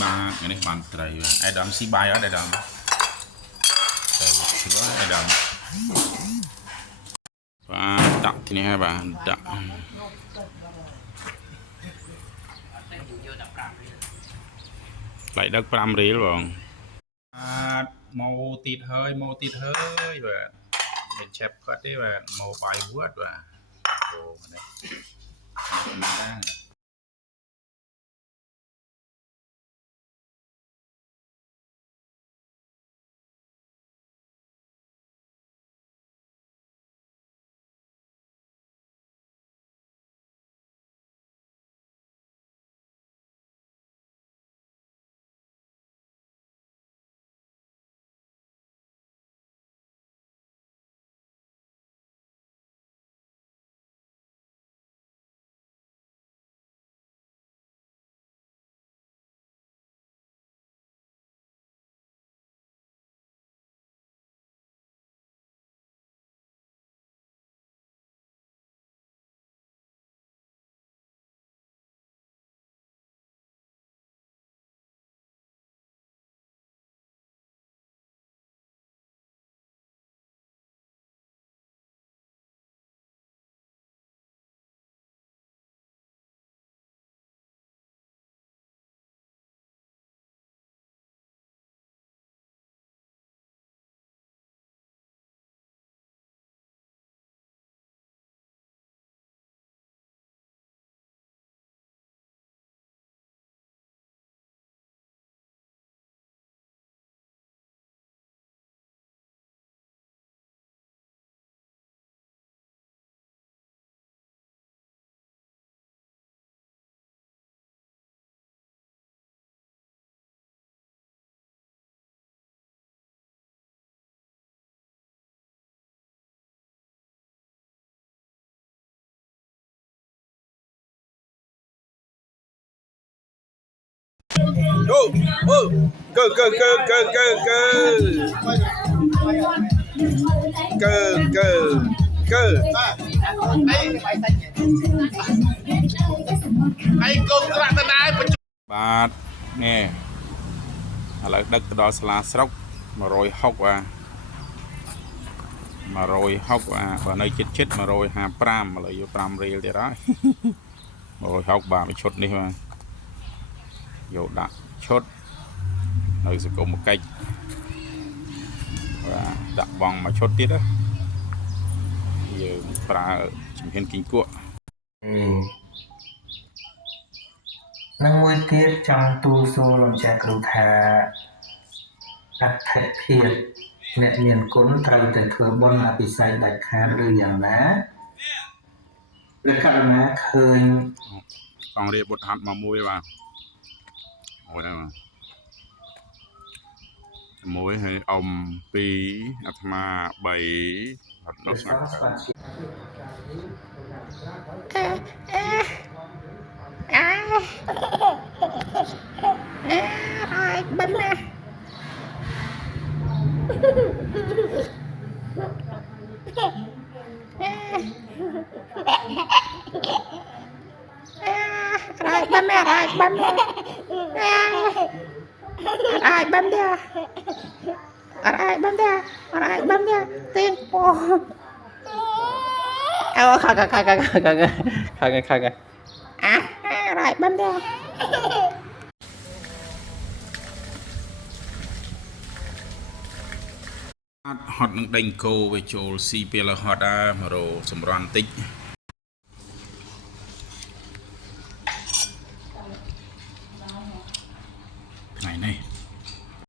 ba cái này bàn tray ai đâm xí bay ở đây đâm ai đâm và đặt thì này hai bạn đặt lại đất pram rí luôn màu tịt hơi và mình chép cắt đấy và màu bài vuốt và đồ này Go, go, go, go, go, go, go, go, go, go.បាទនេះឥឡូវដឹកទៅដល់សាលាស្រុក160បើនៅចិត្ត155ឥឡូវយក5រៀលទៀតហើយ160បាទមួយឈុតនេះបាទយកដាក់ឈុតនៅសង្គមកិច្ចបាទដាក់បងមួយឈុតទៀតណាយើងប្រើជំហានគីងគក់នឹងមួយទៀតចង់ទូលសួរលោកចាស់គ្រូថាអត្ថិភាពអ្នកមានគុណត្រូវតែធ្វើបុណ្យអភិសេកដាច់ខាតឬយ៉ាងណាឬករណីឃើញអង្គរាជបុត្រហាត់មកមួយបាទមួយដែរបាទមួយហើយអ៊ំ2អាត្មា3អត់នោះស្ងាត់ហើយបាត់ណាrồi bấm nè rồi bấm nè rồi bấm nè rồi bấm nè tiên po khơi rồi bấm nè hotនឹងដេញគោវាចូលស៊ីពេលហត់អាមករោសម្រន់តិចថ្ងៃនេះ